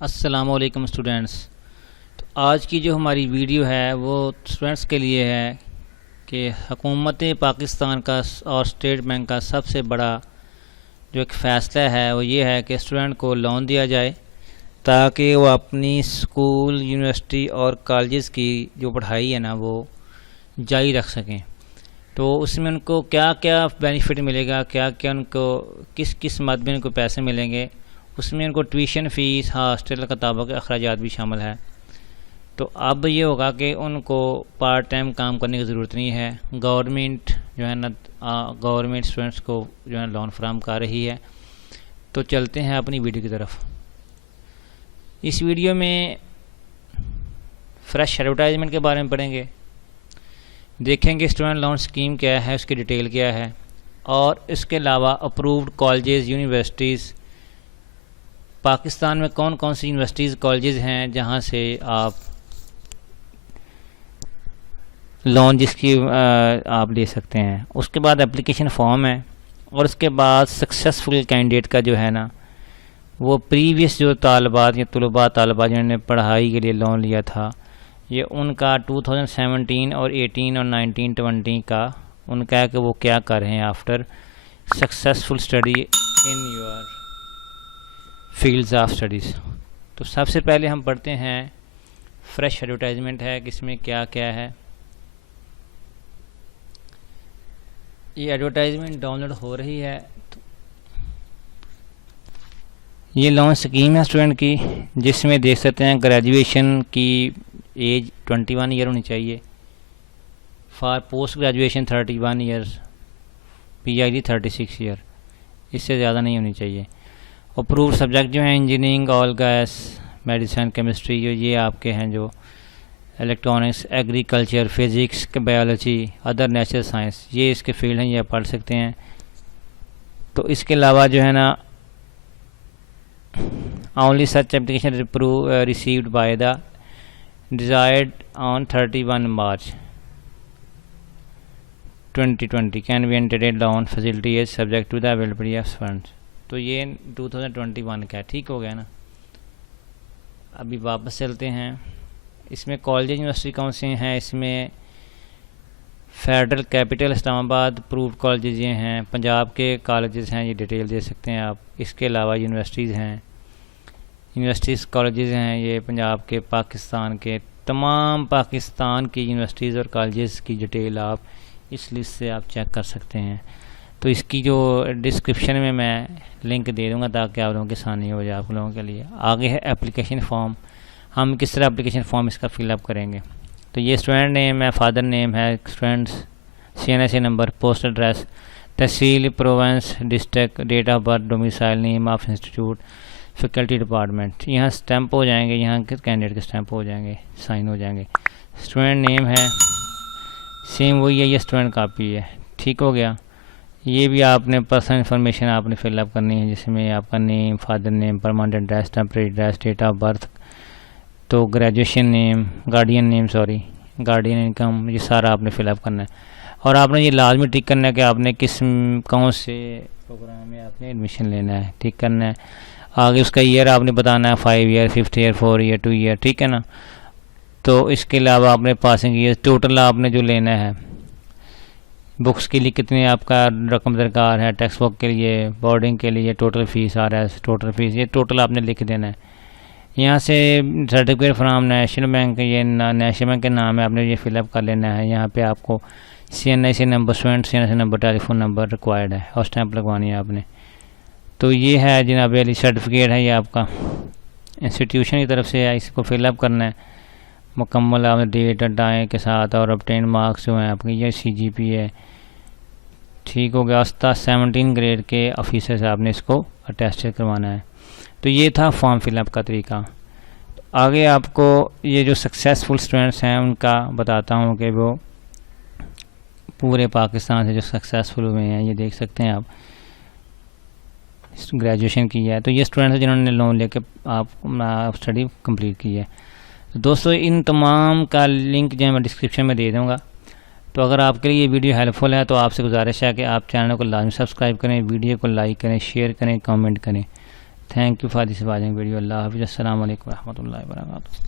अस्सलामुअलैकुम स्टूडेंट्स। तो आज की जो हमारी वीडियो है वो स्टूडेंट्स के लिए है कि हुकूमत पाकिस्तान का और स्टेट बैंक का सबसे बड़ा जो एक फ़ैसला है वो ये है कि स्टूडेंट को लोन दिया जाए ताकि वो अपनी स्कूल, यूनिवर्सिटी और कॉलेजेस की जो पढ़ाई है ना वो जारी रख सकें। तो उसमें उनको क्या क्या बेनिफिट मिलेगा, क्या क्या उनको किस किस मद में उनको पैसे मिलेंगे, उसमें उनको ट्यूशन फ़ीस, हॉस्टल, किताबों के अखराजात भी शामिल है। तो अब ये होगा कि उनको पार्ट टाइम काम करने की ज़रूरत नहीं है। गवर्नमेंट जो है ना गवर्नमेंट स्टूडेंट्स को जो है लोन फराहम कर रही है। तो चलते हैं अपनी वीडियो की तरफ। इस वीडियो में फ्रेश एडवर्टाइजमेंट के बारे में पढ़ेंगे, देखेंगे स्टूडेंट लोन स्कीम क्या है, उसकी डिटेल क्या है, और इसके अलावा अप्रूव्ड कॉलेजेस, यूनिवर्सिटीज़, पाकिस्तान में कौन कौन सी यूनिवर्सिटीज़, कॉलेजेस हैं जहां से आप लोन जिसकी आप ले सकते हैं। उसके बाद एप्लीकेशन फॉर्म है, और उसके बाद सक्सेसफुल कैंडिडेट का जो है ना वो प्रीवियस जो तालबात या तालबात जिन्होंने पढ़ाई के लिए लोन लिया था, ये उनका 2017 और 18 और 19 20 का उनका है कि वो क्या कर रहे हैं after successful study in your fields of studies. तो सबसे पहले हम पढ़ते हैं फ्रेश एडवर्टाइजमेंट है कि इसमें क्या क्या है। ये एडवर्टाइजमेंट डाउनलोड हो रही है। तो ये लोन स्कीम है स्टूडेंट की, जिसमें देख सकते हैं ग्रेजुएशन की एज 21 ईयर होनी चाहिए, for post graduation 31 years, PhD 36 year, इससे ज़्यादा नहीं होनी चाहिए। अप्रूव्ड सब्जेक्ट जो हैं engineering, oil gas, medicine, chemistry, जो ये आपके हैं, जो electronics, agriculture, physics, biology, other natural science, ये इसके फील्ड हैं, ये आप पढ़ सकते हैं। तो इसके अलावा जो है ना only such application received by the desired on 31 मार्च 2020 can be entertained loan facility is subject to the availability of funds. तो ये 2021 का ठीक हो गया ना। अभी वापस चलते हैं। इसमें कॉलेज, यूनिवर्सिटी कौन से हैं, इसमें federal capital Islamabad approved colleges ये हैं, पंजाब के कॉलेजेस हैं, ये डिटेल दे सकते हैं आप। इसके अलावा यूनिवर्सिटीज़ हैं, यूनिवर्सिटीज़ कॉलेजेस हैं, ये पंजाब के, पाकिस्तान के तमाम पाकिस्तान की यूनिवर्सिटीज़ और कॉलेजेस की डिटेल आप इस लिस्ट से आप चेक कर सकते हैं। तो इसकी जो डिस्क्रिप्शन में मैं लिंक दे दूंगा ताकि आप लोगों की आसानी हो जाए आप लोगों के लिए। आगे है एप्लीकेशन फॉर्म। हम किस तरह एप्लीकेशन फॉर्म इसका फिलअप करेंगे। तो ये स्टूडेंट नेम है, फादर नेम है, students CNSA number, post address, tehsil, province, district, date of birth, domicile, name of institute, faculty, department. यहाँ स्टैंप हो जाएंगे, यहाँ के कैंडिडेट के स्टैंप हो जाएंगे, साइन हो जाएंगे। स्टूडेंट नेम है सेम वही है, ये स्टूडेंट कापी है, ठीक हो गया। ये भी आपने पर्सनल इन्फॉर्मेशन आपने फिलअप करनी है, जिसमें आपका name, father name, permanent address, temporary address, date of birth, तो graduation name, guardian name, sorry guardian income, ये सारा आपने फिलअप करना है। और आपने ये लाजमी टिक करना है कि आपने कौन से प्रोग्राम में आपने एडमिशन लेना है, टिक करना है। आगे उसका ईयर आपने बताना है, 5 year, 5th year, 4 year, 2 year, ठीक है ना। तो इसके अलावा आपने पासिंग ईयर, टोटल आपने जो लेना है, बुक्स के लिए कितने आपका रकम दरकार है, टेक्स्ट बुक के लिए, बोर्डिंग के लिए टोटल फ़ीस आ रहा है, टोटल फ़ीस, ये टोटल आपने लिख देना है। यहाँ से सर्टिफिकेट फ्राम नेशनल बैंक, ये नेशनल बैंक के नाम है, आपने ये फिलअप कर लेना है। यहाँ पे आपको CNSA number, student CNSA number, telephone number required है, और स्टैंप लगवानी है आपने। तो ये है जनाब अली सर्टिफिकेट है, ये आपका इंस्टीट्यूशन की तरफ से है, इसको फिलअप करना है मुकम्मल आपने डेट टाइम के साथ, और ऑब्टेन मार्क्स जो हैं आपके, ये CGP है, ठीक हो गया। 17 ग्रेड के ऑफिसर से आपने इसको अटेस्टेड करवाना है। तो ये था फॉर्म फिलअप का तरीका। तो आगे आपको ये जो सक्सेसफुल स्टूडेंट्स हैं उनका बताता हूँ कि वो पूरे पाकिस्तान से जो सक्सेसफुल हुए हैं, ये देख सकते हैं आप, ग्रेजुएशन की है। तो ये स्टूडेंट्स हैं जिन्होंने लोन लेके आप स्टडी कंप्लीट की है। तो दोस्तों इन तमाम का लिंक जो है मैं डिस्क्रिप्शन में दे दूँगा। तो अगर आपके लिए ये वीडियो हेल्पफुल है तो आपसे गुजारिश है कि आप चैनल को लाजमी सब्सक्राइब करें, वीडियो को लाइक करें, शेयर करें, कमेंट करें, thank you for this watching video. अल्लाह हाफिज़। अस्सलाम वालेकुम रहमतुल्लाहि व बरकातुहू।